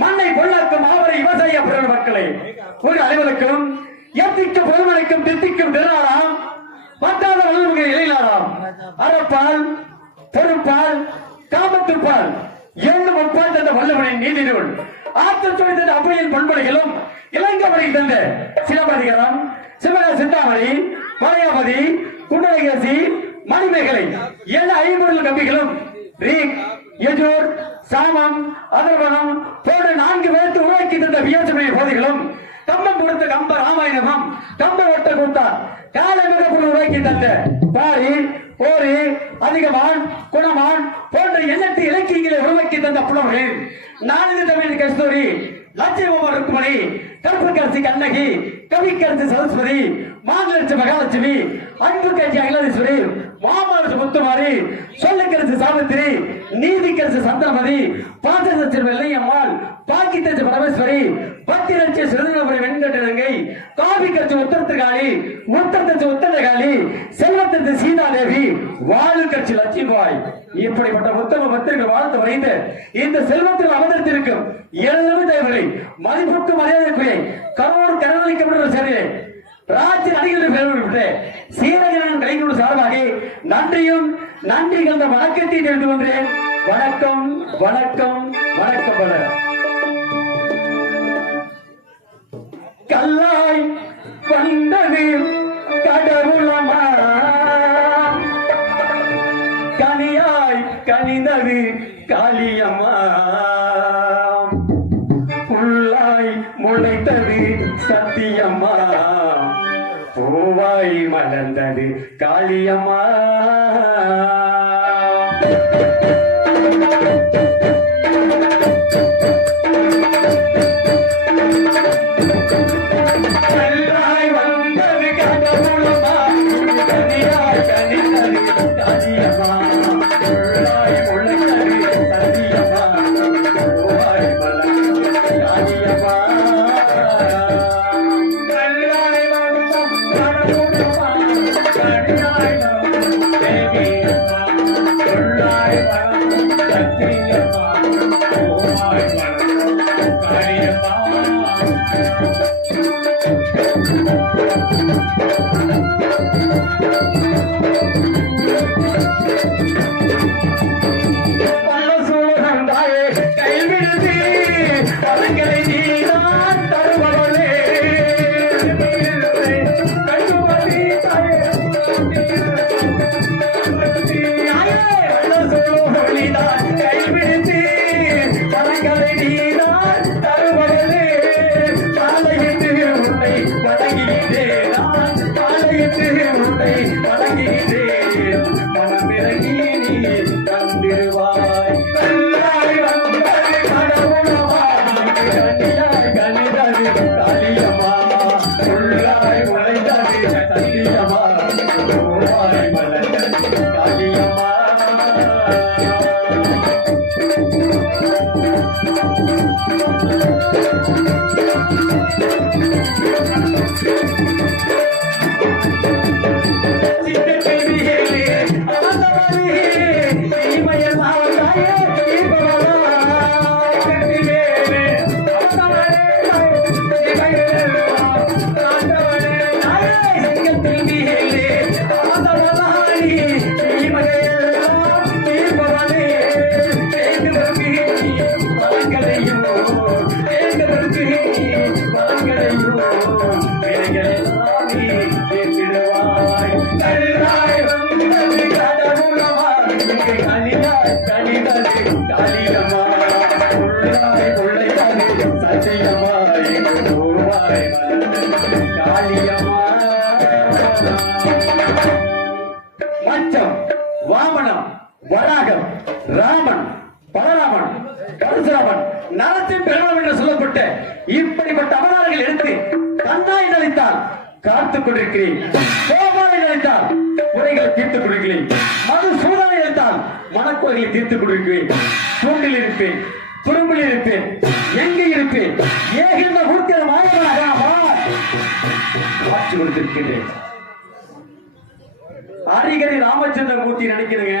மண்ணை பொல்லாக்கும் மாவரை விவசாய புற மக்களை ஒரு அனைவருக்கும் எத்திக்க பொதுமனைக்கும் தித்திக்கும் திருநாளாம் பத்தாத வல்லுநர்கள் இளைஞராம் அறப்பால் பொறுப்பால் காமத்துப்பால் ஏழு முப்பால் தந்த வல்லவனின் நீதி நூல் ஆற்றல் துணை தந்த அவையின் பண்படைகளும் இளங்கவரை தந்த சிலப்பதிகாரம் சிவக சிந்தாமணி மலையாபதி குண்டலகேசி மணிமேகலை என ஐம்பொருள் கம்பிகளும் யஜூர் சாமம் அதர்வனம் போன்ற 4 பேருக்கு உருவாக்கி தந்த வியாசமய போதைகளும் கம்பம் கொடுத்த கம்ப ராமாயணமும் கம்ப ஒட்ட கொடுத்தா கால மிகக்குழு உருவாக்கி தந்த பாரி போரி அதிகமான் குணமான் போன்ற எண்ணற்ற இலக்கியங்களை உருவாக்கி தந்த புலவர்கள் நான்கு தமிழ் கஸ்தூரி லட்சுமி ருக்குமணி கற்புக்கரசி கண்ணகி கவிக்கரசி சரஸ்வதி மாங்கலட்சி மகாலட்சுமி அன்பு கட்சி அகிலேஸ்வரி மாமரசு முத்துமாரி சொல்லுக்கரசு சாவித்திரி நீதிக்கரசு சந்திரமதி பாத்திரச்சி வெள்ளையம்மாள் பாக்கித்தச்சு பரமேஸ்வரி பத்திரட்சி சிறுநபுரி வெண்கட்டரங்கை காவிக்கரசு உத்தரத்துக்காளி உத்தரத்தச்சு உத்தரகாளி செல்வத்தச்சு சீதாதேவி வாழு கட்சி லட்சுமிபாய் இப்படிப்பட்ட உத்தம பத்திரிகள் வாழ்த்து வரைந்து இந்த செல்வத்தில் அவதரித்திருக்கும் 7 தேவர்களை மதிப்புக்கு மரியாதைக்குரிய கரோடு கருணளிக்கப்பட்ட சேவையை ராஜ்ய அணிகள் பெறுவது சீரகன் கைகூடு சார்பாக நன்றியும் நன்றி கலந்த வணக்கத்தை தெரிந்து கொண்டேன். வணக்கம் வணக்கம் வணக்கம் பல கல்லாய் வந்தது கடவுளமா கனியாய் கனிந்தது காளியம்மா புல்லாய் முளைத்தது சத்தியம்மா பூவாய் மலர்ந்தது காளியம்மா கல்லாய் வந்தது கடவுளமா கனியாய் கனிந்தது காளியம்மா புல்லாய் முளைத்தது சத்தியம்மா பூவாய் மலர்ந்தது காளியம்மா மச்சம் வாமனம் வராகம் ராமன் பலராமன் பரசுராமன் நரத்தின் பெருமம் என்று சொல்லப்பட்ட இப்படிப்பட்ட அவதாரங்கள் எடுத்து கண்ணா என்று அழைத்தால் காத்துக் கொண்டிருக்கிறேன். கோபால் என்று அழைத்தால் குறைகளை தீர்த்துக் கொண்டிருக்கிறேன். மது சூதானை அழைத்தால் மனக்குறைகளை தீர்த்துக் கொண்டிருக்கிறேன். தூண்டில் இருப்பேன், துரும்பில் இருப்பேன், எங்கே இருப்பேன், ஏகின்ற மூர்த்தியை மாயவனாக காட்சி கொடுத்திருக்கிறேன். அரிகரி ராமச்சந்திர மூர்த்தி நினைக்கிறீங்க.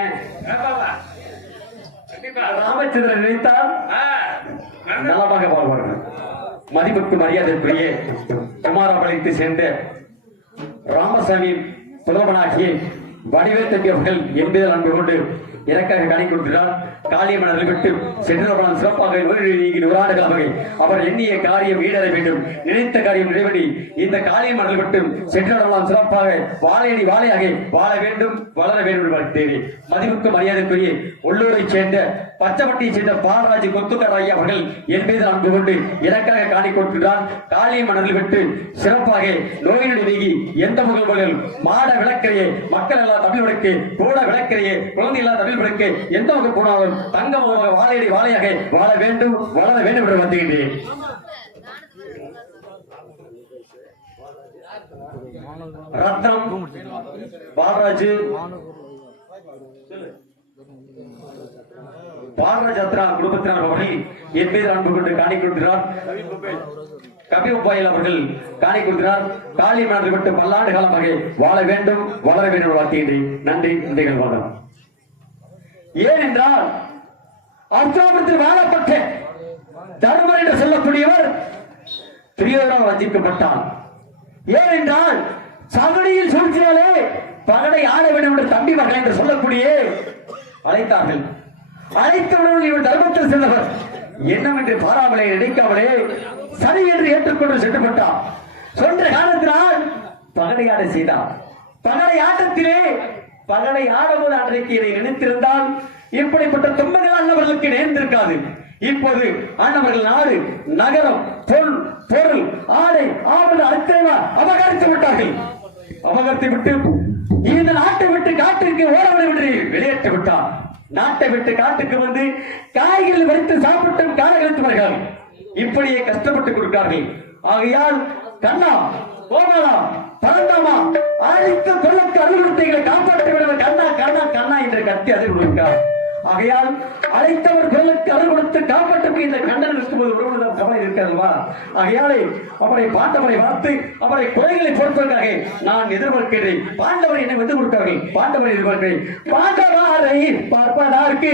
ராமச்சந்திரன் நினைத்தால் நலமாக வாழ்வார்கள். மதிப்புக்கு மரியாதைக்குரிய குமாரபாளையத்தை சேர்ந்த ராமசாமி புலவனாகிய வடிவேல் தம்பி அவர்கள் என்பதில் அன்பு கொண்டு எனக்காக காணி கொடுக்கிறார். காளியம்மன் விட்டு சென்றவர்கள் சிறப்பாக நூறாண்டுகளாக அவர் எண்ணிய காரியம் ஈடற வேண்டும், நினைத்த காரியம் நிறைவேறி இந்த காளியம்மன் விட்டு சென்றவர்களாம் சிறப்பாக வாழையடி வாழையாக வாழ வேண்டும், வளர வேண்டும் தேவை. மதிப்புக்கு மரியாதைக்குரிய உள்ளூரை சேர்ந்த பச்சைப்பட்டியை சேர்ந்த பாலராஜ் கொத்துக்கார் ஐயா அவர்கள் என் மீது அன்பு கொண்டு எனக்காக காணி கொடுக்கிறார். காளியம்மன் விட்டு சிறப்பாக நோயினுடைய நீங்கி எந்த முகல்கள் மாட விளக்கரையே மக்கள் எல்லாம் தமிழ் விளக்கு கூட விளக்கரையே குழந்தை எல்லாம் தமிழ் விளக்கு எந்த வகை போனாலும் தங்க முகமாக வாழையடி வாழையாக வாழ வேண்டும், வளர வேண்டும் என்று வந்துகின்றேன். ரத்னம் பாலராஜ் பாலராஜத்ரா குடும்பத்தினர் அவர்கள் என் மீது அன்பு கொண்டு காணி கொடுக்கிறார். கபிபாயில் அவர்கள் காணி கொடுக்கிறார். காளியம்மன் விட்டு பல்லாண்டு காலமாக வாழ வேண்டும், வளர வேண்டும் வாழ்த்துகின்றேன். நன்றி. நன்றிகள் வாதம். ஏனென்றால் அர்த்தாபுரத்தில் வாழப்பட்ட தர்மர் என்று சொல்லக்கூடியவர் பிரியோரால் வஞ்சிக்கப்பட்டார். ஏனென்றால் சகடியில் சூழ்ச்சியாலே பகடை ஆட வேண்டும் என்று தம்பி மகள் என்று சொல்லக்கூடிய அழைத்தார்கள். அழைத்தவுடன் இவர் தர்மத்தில் சென்றவர் என்னவென்று பாராமலே நினைக்காமலே சரி என்று ஏற்றுக்கொண்டு சென்றுபட்டார். சொன்ன காரணத்தினால் பகடை ஆட செய்தார். பகடை ஆட்டத்திலே பகடை ஆடும்போது அன்றைக்கு இதை நினைத்திருந்தால் இப்படிப்பட்ட துன்பங்கள் அண்ணவர்களுக்கு நேர்ந்திருக்காது. இப்போது அண்ணவர்கள் நாடு நகரம் பொருள் ஆடை ஆவண அத்தனை அபகரித்து விட்டார்கள். அபகரித்து விட்டு இந்த நாட்டை விட்டு காட்டிற்கு ஓடவில்லை என்று வெளியேற்றி விட்டார். நாட்டை விட்டு காட்டுக்கு வந்து காய்கறி வைத்து சாப்பிட்டும் காலகழித்தவர்கள் இப்படியே கஷ்டப்பட்டு கொடுக்கிறார்கள். ஆகையால் கண்ணா கோபாலா பரந்தாமா அழித்த கொள்ளக்கு அறுவடைகளை காப்பாற்ற வேண்டும் கண்ணா கண்ணா கண்ணா என்று கத்தி அதிர் கொடுக்கிறார். ஆகையால் அழைத்தவர் கொள்ளக்கு அருள் கொடுத்து காப்பாற்ற இந்த கண்ணன் இருக்கும்போது உறவுடன் கவலை இருக்கிறதுவா? ஆகையாலே அவரை பாண்டவரை பார்த்து அவரை குறைகளை பொறுப்பதற்காக நான் எதிர்பார்க்கிறேன். பாண்டவர் என்னை வந்து கொடுத்தார்கள். பாண்டவரை எதிர்பார்க்கிறேன். பாண்டவரை பார்ப்பதற்கு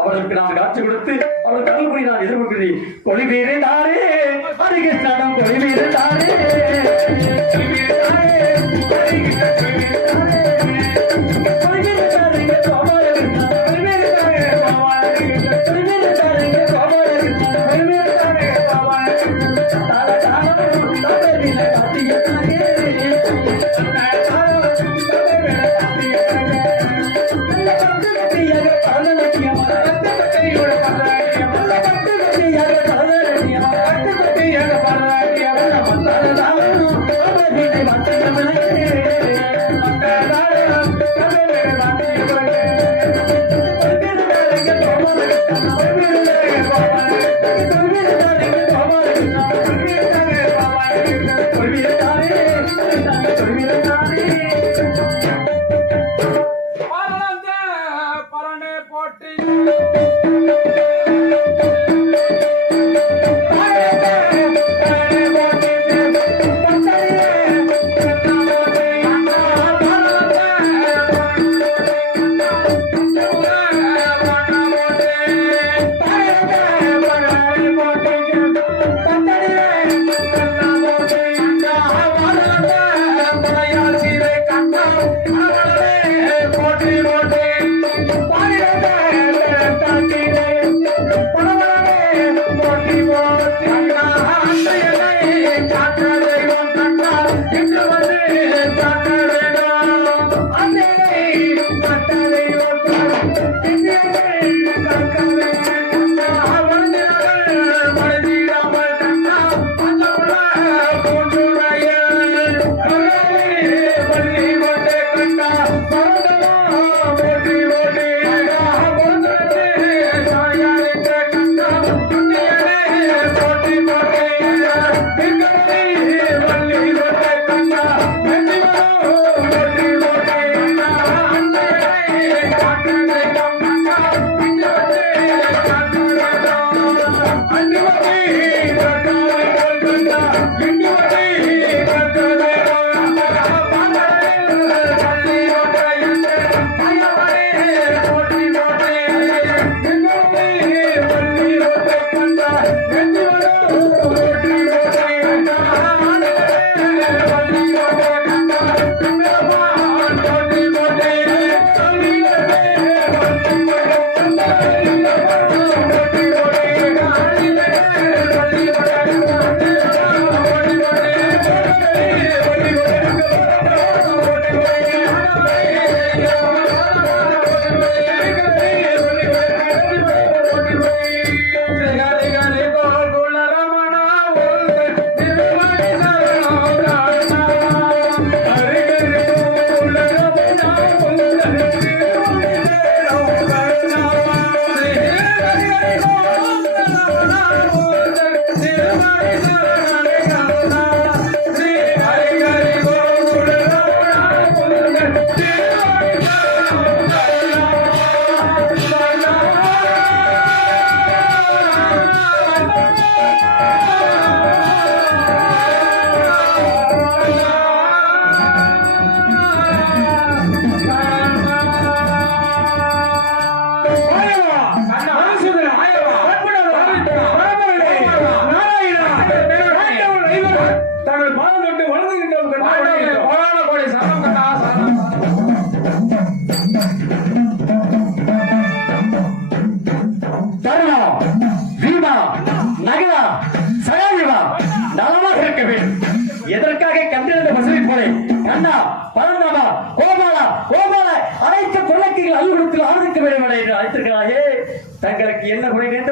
அவர்களுக்கு நான் காட்சி கொடுத்து அவர்கள் கடல் போய் நான் எதிர்கொள்கிறேன். கொலிவீரே தாரே ஹரிகிருஷ்ணன் கொலிவீரே தாரே Mata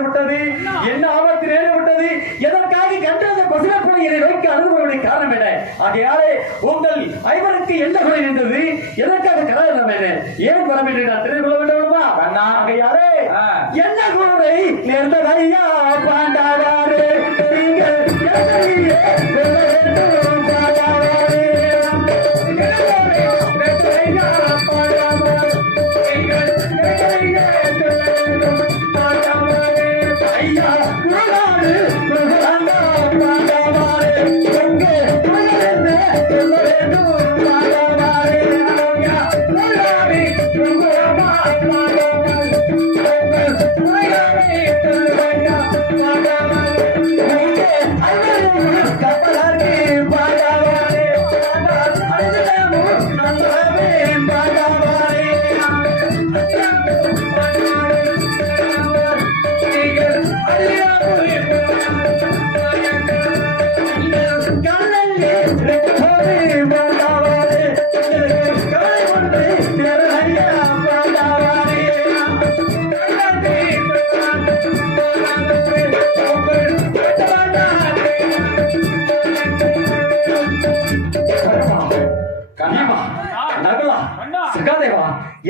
விட்டது, என்ன ஆபத்து நேர்ந்து விட்டது, எதற்காக கண்டத பசுரப்பனை என்னை நோக்கி அனுபவங்களுடைய காரணம் என்ன? ஆகையாலே உங்கள் ஐவருக்கு என்ன குறை இருந்தது, எதற்காக கலகம் என்ன, ஏன் வரம் என்று நான் தெரிந்து கொள்ள வேண்டுமா? ஆகையாலே என்ன குறை நேர்ந்ததையா பாண்டாவாரே நீங்கள்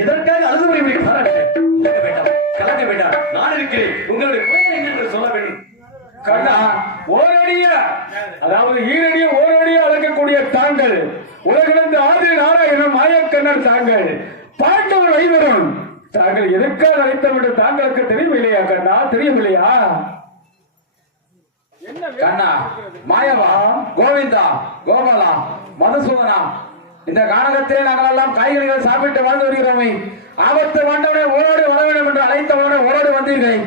எதற்காக அழுதுமுறை கலக்க வேண்டாம், நான் இருக்கிறேன். உங்களுடைய குறைகள் என்று சொல்ல வேண்டும். கண்ணா, ஓரடிய அதாவது ஈரடிய ஓரடிய அழைக்கக்கூடிய தாங்கள், உலகிழந்த ஆதி நாராயணன் மாயக்கண்ணர் தாங்கள், பாண்டவர் ஐவரும் தாங்கள் எதற்காக அழைத்தோம் என்று தாங்களுக்கு தெரியவில்லையா கண்ணா? தெரியவில்லையா கண்ணா? மாயவா, கோவிந்தா, கோபாலா, மதுசூதனா, இந்த கானகத்திலே நாங்கள் எல்லாம் காய்கறிகள் சாப்பிட்டு வாழ்ந்து வருகிறோமே. ஆபத்து வந்தவுடனே ஓரோடு வர வேண்டும் என்று அழைத்தவுடனே ஓரோடு வந்தீர்கள்.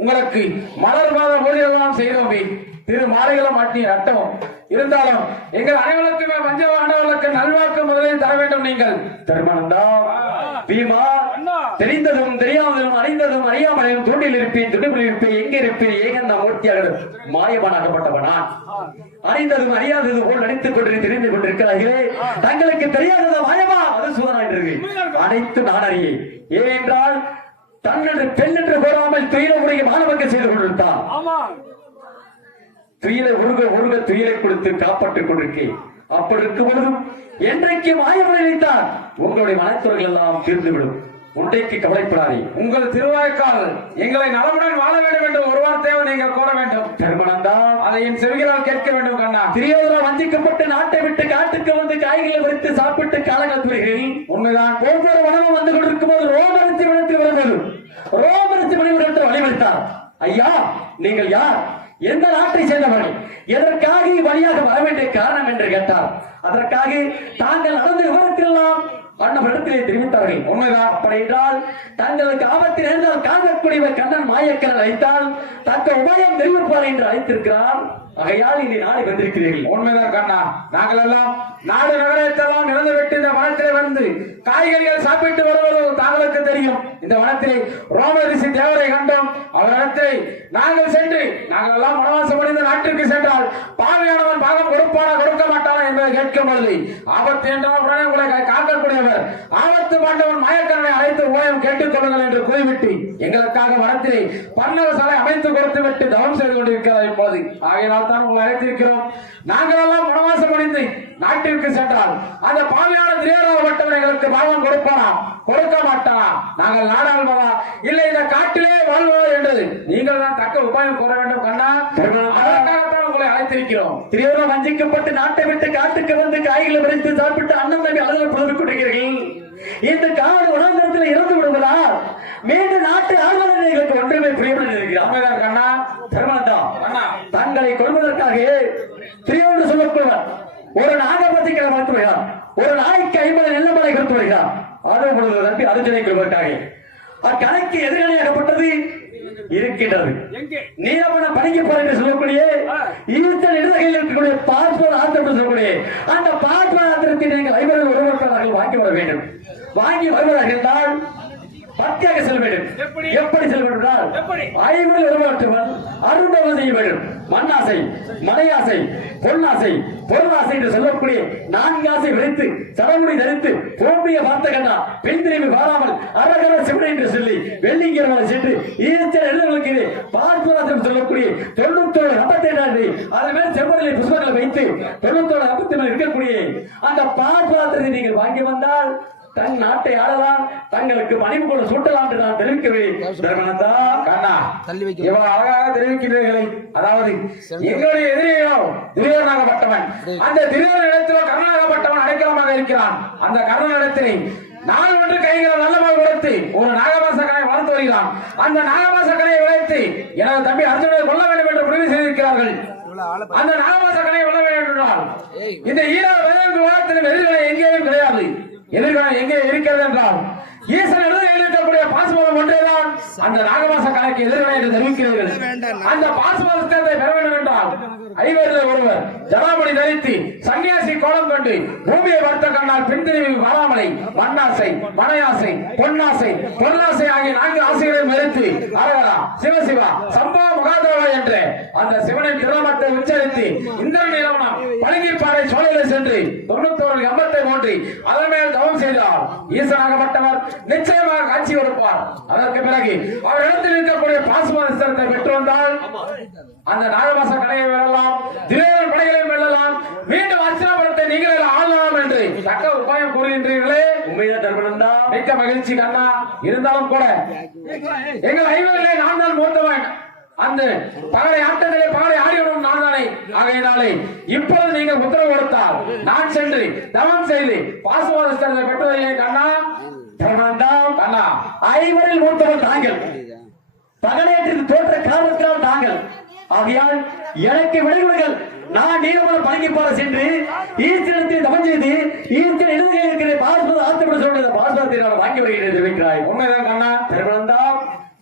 உங்களுக்கு மலர் மாத பூஜையெல்லாம் செய்தோமே, திரு மாலைகளும் மாட்டி நட்டோம். இருந்தாலும் எங்கள் அனைவருக்குமே பஞ்சவானவர்களுக்கு நல்வாக்கு முதலில் தர வேண்டும். நீங்கள் தர்மானந்தா, பீமா, தெரிந்ததும் தெரியாமலும் அறிந்ததும் அறியாமலும் தூண்டில் இருப்பேன், துணிப்பில் இருப்பேன், எங்கே இருப்பேன், ஏகந்த மூர்த்தியாக மாயமானாக்கப்பட்டவனா? அறிந்ததும் அறியாதது போல் நடித்துக் கொண்டு தெரிந்து கொண்டிருக்கிறார்களே, தங்களுக்கு தெரியாதது மாயமா? அது சூதனா என்று அனைத்து நான் அறியேன். ஏனென்றால் தன்னென்று பெண் என்று போராமல் துயில உடைய மாணவங்க செய்து கொண்டிருந்தான். துயிலை உருக உருக துயிலை கொடுத்து காப்பாற்றிக் கொண்டிருக்கேன். அப்படி இருக்கும் பொழுதும் என்றைக்கு மாயவனை நினைத்தார் உங்களுடைய மனத்துறைகள் எல்லாம் தீர்ந்துவிடும். உண்டைக்கு கவலைப்படாதே. உங்கள் திருவாய்க்கால் எங்களை நலமுடன் வாழ வேண்டும் என்று ஒரு வார்த்தையை நீங்கள் கோர வேண்டும். தர்மனந்தா, அதை என் செவிகளால் கேட்க வேண்டும் கண்ணா. திரியோதரா வஞ்சிக்கப்பட்டு நாட்டை விட்டு காட்டுக்கு வந்து காய்களை வரித்து சாப்பிட்டு காலங்கள் துறைகளில் உண்மைதான். ஒவ்வொரு வனமும் வந்து கொண்டிருக்கும் போது ரோமரசி வனத்தில் வரும்போது ரோமரசி மணிவரத்தை வழிவகுத்தார். ஐயா, நீங்கள் யார், எந்த நாட்டை சேர்ந்தவர்கள், எதற்காக வழியாக வர வேண்டிய காரணம் என்று கேட்டார். அதற்காக தாங்கள் நடந்த விவரத்திலெல்லாம் அண்ணவரிடத்திலே தெரிவித்தார்கள். உண்மைதான். அப்படி என்றால் தங்களுக்கு ஆபத்தில் இருந்தால் காங்கக்கூடியவர் கண்ணன் மாயக்கண்ணன் அழைத்தால் தக்க உபாயம் தெரிவிப்பார் என்று அழைத்திருக்கிறார். ஆகையால் இனி நாளை வந்திருக்கிறீர்கள். உண்மைதான் கண்ணா. நாங்கள் எல்லாம் நாடு நகரத்தெல்லாம் இழந்து விட்டு இந்த வனத்திலே வந்து காய்கறிகள் சாப்பிட்டு வருவது தாங்களுக்கு தெரியும். இந்த வனத்திலே ரோமரிஷி தேவரை கண்டோம். அவரிடத்திலே நாங்கள் சென்று நாங்கள் எல்லாம் வனவாசம் அடைந்த நாட்டிற்கு சென்றால் பாவையானவன் பாகம் கொடுப்பானா கொடுக்க மாட்டானா என்பதை கேட்கும் பொழுது ஆபத்து என்றால் உடனே உங்களை காக்கக்கூடியவர் ஆபத்து பாண்டவன் மாயக்கண்ணனை அழைத்து ஓயம் கேட்டுக் கொள்ளுங்கள் என்று கூறிவிட்டு எங்களுக்காக வனத்திலே பன்னக சாலை அமைத்து கொடுத்து விட்டு தவம் செய்து கொண்டிருக்கிறார் இப்போது. ஆகையினால் தான் உங்களை அழைத்திருக்கிறோம். நாங்கள் எல்லாம் வனவாசம் அடைந்து நாட்டிற்கு சென்றால் அந்த பாவையான திரியோதரப்பட்டவன் எங்களுக்கு பாகம் கொடுப்பானா கொடுக்க மாட்டானா, நாங்கள் நாடாள்வதா இல்லை இந்த காட்டிலே வாழ்வதா என்றது நீங்கள் தான் தக்க உபாயம் கூற வேண்டும் கண்ணா. அதற்காகத்தான் உங்களை அழைத்திருக்கிறோம். திரியோதரா வஞ்சிக்கப்பட்டு நாட்டை விட்டு காட்டுக்கு வந்து காய்களை விரைத்து சாப்பிட்டு அண்ணன் நம்பி அலுவலர் பொழுது கொண்டிருக்கிறீர்கள். இந்த காடு உணர்ந்தத்தில் இறந்து விடுவதால் மீண்டும் நாட்டு ஆழ்வதற்கு ஒன்றுமே புரியவில்லை இருக்கிறார் கண்ணா. தர்மனந்தா, தங்களை கொள்வதற்காக திரியோடு சொல்லக்கூடியவர் ஒரு நாகபதி வளர்த்து வருகிறார். ஒரு நாய்க்கு 50 நெல்லமலை கொடுத்து வருகிறார். அதே பொழுது நம்பி அர்ஜுனை கொள்வதற்காக அக்கலைக்கு எதிரணியாகப்பட்டது இருக்கின்றது. நீலவன பணிக்கு போற என்று சொல்லக்கூடிய ஈஸ்டர் இடதுகையில் இருக்கக்கூடிய பாஸ்போர்ட் ஆத்திரம் சொல்லக்கூடிய அந்த பாஸ்போர்ட் ஆத்திரத்தை நீங்கள் ஐவர்கள் ஒருவர்கள் வாங்கி வர வேண்டும். வாங்கி வருவதாக இருந்தால் பக்தியாக செல்ல வேண்டும். எப்படி? எப்படி செல்ல வேண்டும் என்றால், எப்படி? ஐவரில் ஒருவற்றவன் அருந்தவன் செய்ய வேண்டும். மண்ணாசை, மனையாசை, பொன்னாசை, பொருளாசை என்று சொல்லக்கூடிய 4 ஆசை விளைத்து சடமுடி தரித்து கோம்பிய பார்த்த கண்ணா பெண் திரும்பி வாராமல் அரகர சிவனை என்று சொல்லி வெள்ளிங்கிரமலை சென்று ஈச்சல் எழுதலுக்கு பார்ப்பதாசம் சொல்லக்கூடிய 91 ரப்பத்தை அதன் மேல் செவ்வரிலை புஷ்பங்களை வைத்து 91 ரப்பத்தில் இருக்கக்கூடிய அந்த பார்ப்பதாசத்தை நீங்கள் வாங்கி வந்தால் தன் நாட்டை ஆளலாம், தங்களுக்கு மனைவி கூட சூட்டலாம் என்று நான் தெரிவிக்கிறேன். தர்மநந்தா கண்ணா, இவ்வளவு அழகாக தெரிவிக்கிறீர்களே, அதாவது எங்களுடைய எதிரியோ துரியோதனாகப்பட்டவன், அந்த துரியோதனிடத்திலோ கர்ணனாகப்பட்டவன் அடைக்கலமாக இருக்கிறான். அந்த கர்ணனிடத்திலே நாள் ஒன்று கைகளை நல்லமாக உழைத்து ஒரு நாகமாசக்கனை வளர்த்து வருகிறான். அந்த நாகமாசக்கனை உழைத்து எனது தம்பி அர்ஜுனனை கொல்ல வேண்டும் என்று முடிவு செய்திருக்கிறார்கள். அந்த நாகமாசக்கனை கொல்ல வேண்டும் என்றால் இந்த ஈரான் விவாதத்திலும் எதிர்களை எங்கேயும் கிடையாது. எதிர்காலம் எங்கே இருக்கிறது என்றால் ஈசன் எழுதக்கூடிய பாசுபதம் ஒன்றேதான் அந்த நாகமாச கணக்கு எதிர்வினை என்று தெரிவிக்கிறீர்கள். அந்த பாசுபதத்தை பெற வேண்டும் என்றால் ஐவரில் ஒருவர் ஜடாமணி தரித்து சன்னியாசி கோலம் கொண்டு பூமியை வர்த்த கண்ணால் பின்திரும்பி வராமலை மண்ணாசை, மனையாசை, பொன்னாசை, பொருளாசை ஆகிய 4 ஆசைகளை மறுத்து அரகரா சிவசிவா சம்பா முகாதேவா என்ற அந்த சிவனின் திருநாமத்தை உச்சரித்து இந்திரன் நிலவனம் பழங்கிப்பாறை சோலையில சென்று 91 எம்பத்தை மூன்றி அதன் மேல் தவம் செய்தார். ஈசனாகப்பட்டவர் நிச்சயமாக காட்சி கொடுப்பார். அதற்கு பிறகு அவர் இடத்தில் இருக்கக்கூடிய பாசுபதத்தை பெற்று வந்தால் அந்த நாகமாச கடையை வெல்லலாம், திரேவன் படைகளை வெல்லலாம், மீண்டும் அச்சனாபுரத்தை நீங்கள் ஆளலாம் என்று தக்க உபாயம் கூறுகின்றீர்களே. உண்மையா தர்மநந்தா? மிக்க மகிழ்ச்சி கண்ணா. இருந்தாலும் கூட எங்கள் ஐவரிலே நான் தான் மூத்தவன். அந்த பகடை ஆட்டத்திலே பகடை ஆடியவனும் நான் தானே. ஆகையினாலே இப்பொழுது நீங்கள் உத்தரவு கொடுத்தால் நான் சென்று தவம் செய்து பாசுபதத்தை பெற்றுவதை கண்ணா. தர்மநந்தா, கண்ணா, ஐவரில் மூத்தவன் தாங்கள், பகடையத்திற்கு தோற்ற காரணத்தினால் தாங்கள். ஆகையால் எனக்கு விடைகொடுங்கள். நான் நீலமலை பழங்கிப்பாற சென்று ஈஸ்வரத்தில் தவம் செய்து ஈஸ்வரன் எழுதுகை இருக்கிற பாஸ்பத ஆத்திரப்பட சொல்ற பாஸ்பதத்தை நான் வாங்கி வருகிறேன் தெரிவிக்கிறாய். உண்மைதான் கண்ணா. தர்மநந்தா,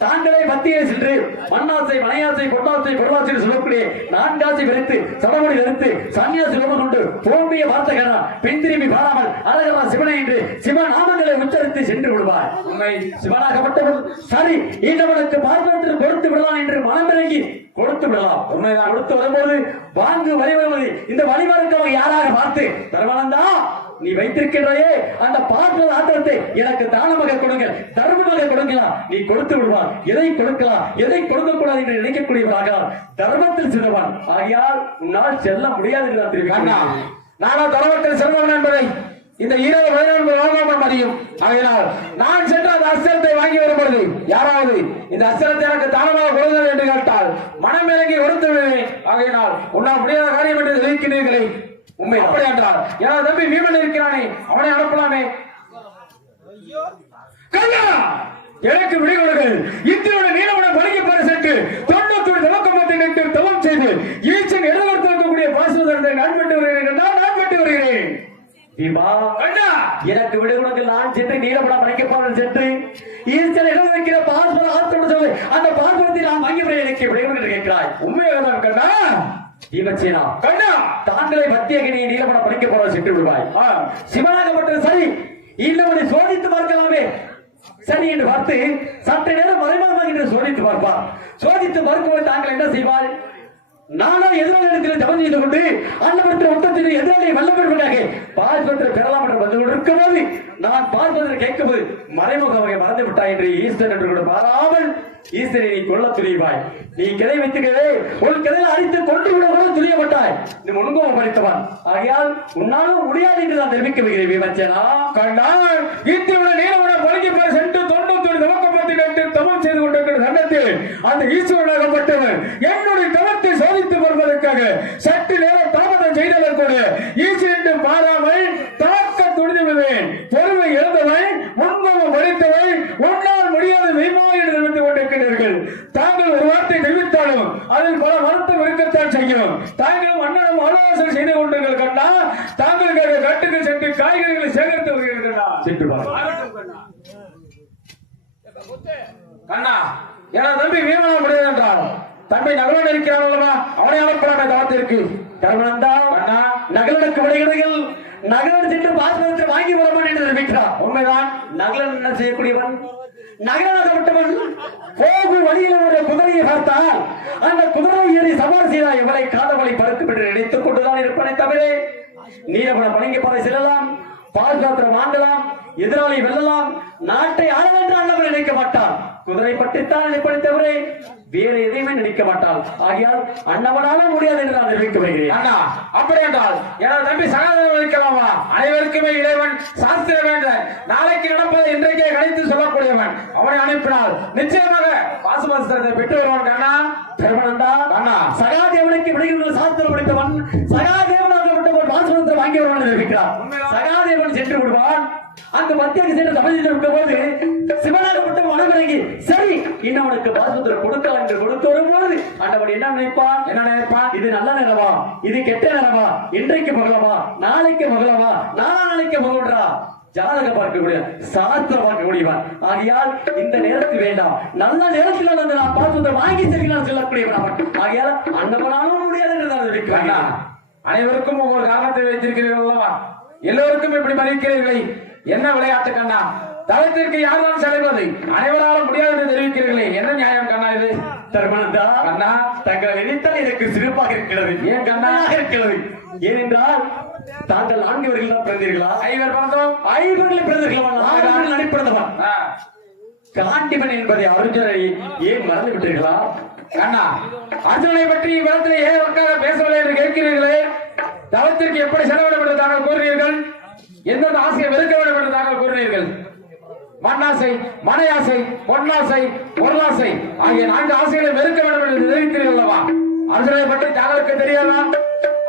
தாங்களே பத்தியை சென்று மண்ணாசை, மனையாசை, பொன்னாசை, பொருளாசை சொல்லக்கூடிய 4 ஆசை விரைத்து சடமொழி தரித்து சன்னியாசி ரோமம் கொண்டு போம்பிய வார்த்தைகனா பின் திரும்பி பாராமல் அழகரா சிவனை என்று சிவநாமங்களை உச்சரித்து சென்று விடுவார். உண்மை. சிவனாகப்பட்டவர் சரி ஈண்டவனுக்கு பார்ப்பதற்கு கொடுத்து விடலாம் என்று மனமிறங்கி கொடுத்து விடலாம். உண்மைதான். கொடுத்து வரும்போது வாங்கு வழிவருவது இந்த வழிவருக்கவங்க யாராக பார்த்து தர்மநந்தா நீ வைத்திருக்கின்றையே அந்த பார்ப்பது ஆத்திரத்தை எனக்கு தானமாக கொடுங்க, தர்மமாக கொடுக்கலாம். நீ கொடுத்து விடுவான். எதை கொடுக்கலாம், எதை கொடுக்க கூடாது என்று நினைக்கக்கூடியவராக தர்மத்தில் சிறவன். ஆகையால் உன்னால் செல்ல முடியாது என்று நான் தெரிவிக்கிறேன். நானா தர்மத்தில் சிறந்தவன் என்பதை இந்த 20 அறியும். ஆகையினால் நான் சென்று அந்த அஸ்திரத்தை வாங்கி வரும்பொழுது யாராவது இந்த அஸ்திரத்தை எனக்கு தானமாக கொடுங்கள் என்று கேட்டால் மனம் இறங்கி கொடுத்து விடுவேன். ஆகையினால் உன்னால் முடியாத காரியம் என்று தெரிவிக்கிறீர்களே. உண்மை அப்படி என்றால் எனது தம்பி வீமன் இருக்கிறானே, அவனை அனுப்பலாமே. கண்ணா, எனக்கு விடை கொடுங்கள். இத்தனை நீலமுடன் பழங்கிப்பாறை சென்று 91 தவக்கமத்தை நட்டு தவம் செய்து ஈச்சன் எழுதத்தில் இருக்கக்கூடிய பாசுவதத்தை நான் பெற்று வருகிறேன். நான் பெற்று வருகிறேன். எனக்கு விடுகளுக்கு நான் சென்று நீலப்படம் படைக்கப்பாளர் சென்று ஈஸ்வரன் இடம் வைக்கிற பாஸ்போர்ட் ஆத்தோடு சொல்லி அந்த பாஸ்போர்ட்டை நான் வாங்கி எனக்கு விடுகள் கேட்கிறாய். உண்மையாக கண்ணா. தீபச்சேனா கண்ணா, தாங்களை பத்தியக நீ நீலப்படம் படைக்கப்பாளர் சென்று விடுவாய். சிவனாகப்பட்டது சரி இல்லவனை சோதித்து பார்க்கலாமே. சரி என்று பார்த்து சற்று நேரம் மறைமுகமாக என்று சோதித்து பார்ப்பார். சோதித்து பார்க்கும்போது தாங்கள் என்ன செய்வார்? நானும் எதிராளிடத்தில் தவம் செய்து கொண்டு அன்னபுரத்தில் மொத்தத்தில் எதிராளியை வல்லபெறுவதாக பாஸ்பத்திரம் பெறலாம் என்று வந்து கொண்டிருக்கும் போது நான் பாஸ்பத்திரம் கேட்கும்போது மறைமுகமாக மறந்து விட்டாய் என்று ஈஸ்வரன் என்று கூட மாறாமல் ஈஸ்வரனை நீ கொல்ல துணிவாய். நீ கிளை வைத்துக்கவே உன் கிளையில் அடித்து கொண்டு விட கூட துணியப்பட்டாய். நீ முன்கோபம் படித்தவன். ஆகையால் உன்னாலும் முடியாது என்று நான் தெரிவிக்க வைக்கிறேன். விமர்சனா கண்ணா, இத்தனை நீலமுடன் பழங்கிப்பாறை சென்று 91 தவக்கமத்தை நட்டு தவம் செய்து கொண்டிருக்கிற சண்டத்தில் அந்த ஈஸ்வரனாகப்பட்டவன் என்னுடைய தவத்தை சோதித்து வருவதற்காக சற்று நேரம் தாமதம் செய்தவர் கூட ஈஸ்வரன் மாறாமல் தாக்க துணிந்து விடுவேன். பொறுமை இழந்தவன், முன்கோபம் படித்தவன், உன்னால் முடியாத மெய்மா என்று தெரிவித்துக் கொண்டிருக்கிறீர்கள். தாங்கள் ஒரு வார்த்தை தெரிவித்தாலும் அதில் பல வருத்தம் இருக்கத்தான் செய்யும். தாங்களும் அண்ணனும் ஆலோசனை செய்து கொண்டீர்கள் கண்ணா. தாங்களுக்காக கட்டுக்கு சென்று காய்கறிகளை சேகரித்து வருகிறீர்களா சென்று கண்ணா. எனது தம்பி வீமனா முடியாது என்றால் தம்பி நகலன் இருக்கிறான் அல்லவா, அவனை அனுப்பலாமே தவத்திற்கு. தர்மநந்தா கண்ணா, நகலனுக்கு விடைகள் நகலன் சென்று பாஸ்பத்திரம் வாங்கி வரமான் என்று தெரிவிக்கிறார். உண்மைதான். நகலன் என்ன செய்யக்கூடியவன்? நகராகப்பட்டவன் போகும் வழியில் ஒரு குதிரையை பார்த்தால் அந்த குதிரை ஏறி சவால் செய்தால் எவரை காதவளை பறக்கும் என்று நினைத்துக் கொண்டுதான் இருப்பனை தவிர நீலபுரம் பணங்கி பாறை செல்லலாம், பால் பாத்திரம் வாங்கலாம், எதிராளி வெல்லலாம், நாட்டை ஆள வேண்டும் அல்லவர் நினைக்க மாட்டான். குதிரை பற்றித்தான் நினைப்பதை தவிர வேற எதையுமே நினைக்க மாட்டாள். ஆகையால் அண்ணவனால முடியாது என்று நான் நிரூபித்து வருகிறேன். அண்ணா அப்படி என்றால் எனது தம்பி சகாதேவன் வைக்கலாமா? அனைவருக்குமே இளைவன், சாஸ்திர வேந்தன், நாளைக்கு நடப்பதை இன்றைக்கே கணித்து சொல்லக்கூடியவன். அவனை அனுப்பினால் நிச்சயமாக பாசுபத்திரத்தை பெற்று வருவான். அண்ணா பெருமனந்தா அண்ணா சகாதேவனுக்கு விடைகள் சாஸ்திரம் படித்தவன் சகாதேவனாகப்பட்டவன் பாசுபத்திரம் வாங்கி வருவான் இருக்கிறார். சகாதேவன் சென்று விடுவான். அந்த மத்திய சென்று சமைத்து இருக்கும் போது சிவனாகப்பட்ட வனவிறங்கி சரி இன்னும் அவனுக்கு பாசுபத்திரம் கொடுக்கலாம் என்று கொடுத்து வரும்போது அண்டவன் என்ன நினைப்பான்? இது நல்ல நேரமா, இது கெட்ட நேரமா, இன்றைக்கு மகளமா, நாளைக்கு மகளமா, நாளைக்கு மகளா ஜாதக பார்க்கக்கூடிய சாஸ்திரம் பார்க்கக்கூடியவன். ஆகையால் இந்த நேரத்தில் வேண்டாம், நல்ல நேரத்தில் வந்து நான் பாசுபத்திரம் வாங்கி செல்கிறான் சொல்லக்கூடியவன் அவன். ஆகையால் அண்டவனாலும் முடியாது என்று நான் இருக்கிறேன். அனைவருக்கும் ஒவ்வொரு காரணத்தை வைத்திருக்கிறீர்களா? எல்லோருக்கும் இப்படி மதிக்கிறீர்களே, என்ன விளையாட்டு கண்ணா? தளத்திற்கு யார்தான் செலவது? அனைவராலும் முடியாது என்று தெரிவிக்கிறீர்களே, என்ன நியாயம் கண்ணா இது? தர்மனந்தா கண்ணா தங்கள் நினைத்தால் எனக்கு சிறப்பாக இருக்கிறது. ஏன் கண்ணா இருக்கிறது? ஏனென்றால் தாங்கள் 4 பேர்கள் தான் பிறந்தீர்களா? 5 பேர் பிறந்தோம். 5 பேர்கள் பிறந்தீர்களா? நடிப்பிறந்தவன் காண்டிபன் என்பதை அர்ஜுனனை ஏன் மறந்து விட்டீர்களா? கண்ணா அர்ஜுனனை பற்றி இவ்விடத்தில் ஏன் உட்கார பேசவில்லை என்று கேட்கிறீர்களே, தளத்திற்கு எப்படி செல்ல வேண்டும் என்று தாங்கள் கூறுகிறீர்கள்? எந்தெந்த ஆசையை வெறுக்க வேண்டும் என்று தாங்கள் கூறுகிறீர்கள்? மண்ணாசை, மனையாசை, பொன்னாசை, பொருளாசை ஆகிய 4 ஆசைகளை வெறுக்க வேண்டும் என்று தெரிவித்தீர்கள் அல்லவா? அர்ஜுனனை பற்றி தாங்களுக்கு தெரியாதா?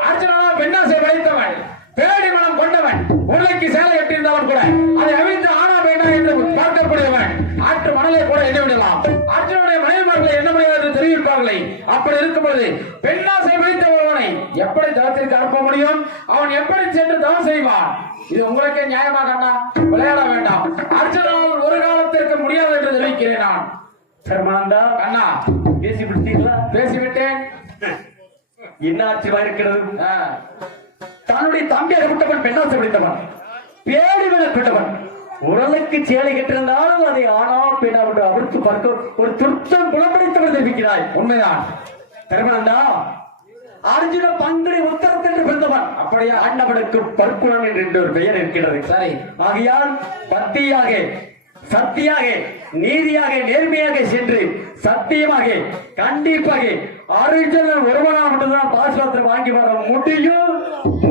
அர்ஜுனா பெண்ணாசை படைத்தவன், பேடி மனம் கொண்டவன், உருளைக்கு சேலை கட்டியிருந்தவன் கூட அதை அவிழ்த்து ஆனா பெண்ணா என்று பார்க்கக்கூடியவன், ஆற்று மணலை கூட எண்ண விடலாம். அர்ஜுனுடைய மனைவிமார்களை என்ன முடியாது என்று தெரிவிப்பார்களே. அப்படி இருக்கும் பொழுது பெண்ணாசை படைத்த ஒருவனை எப்படி தவத்திற்கு அனுப்ப முடியும்? அவன் எப்படி சென்று தவம் செய்வான்? இது உங்களுக்கே நியாயமாக அண்ணா? விளையாட வேண்டாம். அர்ஜுனால் ஒரு காலத்திற்கு முடியாது என்று தெரிவிக்கிறேன் நான். தர்மனந்தா அண்ணா பேசி விட்டீர்களா? பேசிவிட்டேன். என்ன ஆச்சரியமா இருக்கிறது? தன்னுடைய தம்பியாகப்பட்டவன் பெண்ணாசை பிடித்தவன், பேடிவன பெற்றவன், உரலுக்கு சேலை கட்டிருந்தாலும் அதை ஆனா பெண்ணா என்று அவிழ்த்து பார்க்க ஒரு துர்த்தம் குணப்படுத்தவன் தெரிவிக்கிறாய். உண்மைதான் தர்மனந்தா அர்ஜுன பங்குனி உத்தரத்தில் என்று பிறந்தவன். அப்படியா? அண்ணவனுக்கு பற்குணன் என்று ஒரு பெயர் இருக்கிறது. சரி, ஆகையால் பக்தியாக, சத்தியாக, நீதியாக, நேர்மையாக சென்று சத்தியமாக கண்டிப்பாக அர்ஜுனன் ஒருவனா மட்டும்தான் பாசுபத்திரம் வாங்கி வர முடியும்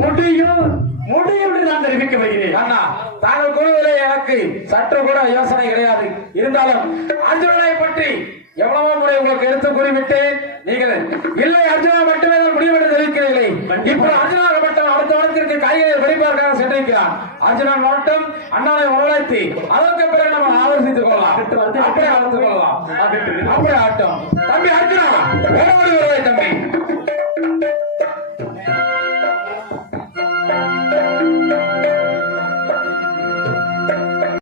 முடியும் முடியும் என்று நான் தெரிவிக்க வருகிறேன். அண்ணா தாங்கள் கூறுவதிலே எனக்கு சற்று கூட யோசனை கிடையாது. இருந்தாலும் அர்ஜுனனை பற்றி எவ்வளவோ முறை உங்களுக்கு எடுத்து கூறிவிட்டேன். நீங்கள் இல்லை அர்ஜுனா மட்டுமே தான் முடியும் என்று தெரிவிக்கிறீர்களே. இப்போது அர்ஜுனாகப்பட்டவன் அடுத்த வனத்திற்கு காய்கறி பறிப்பதற்காக சென்றிருக்கிறான். அர்ஜுனன் நோட்டம் அண்ணனை வரவழைத்து அதற்கு பிறகு நம்ம ஆலோசித்துக் கொள்ளலாம். அப்படியே வளர்த்துக் கொள்ளலாம். அப்படியே ஆட்டம். தம்பி அர்ஜுனா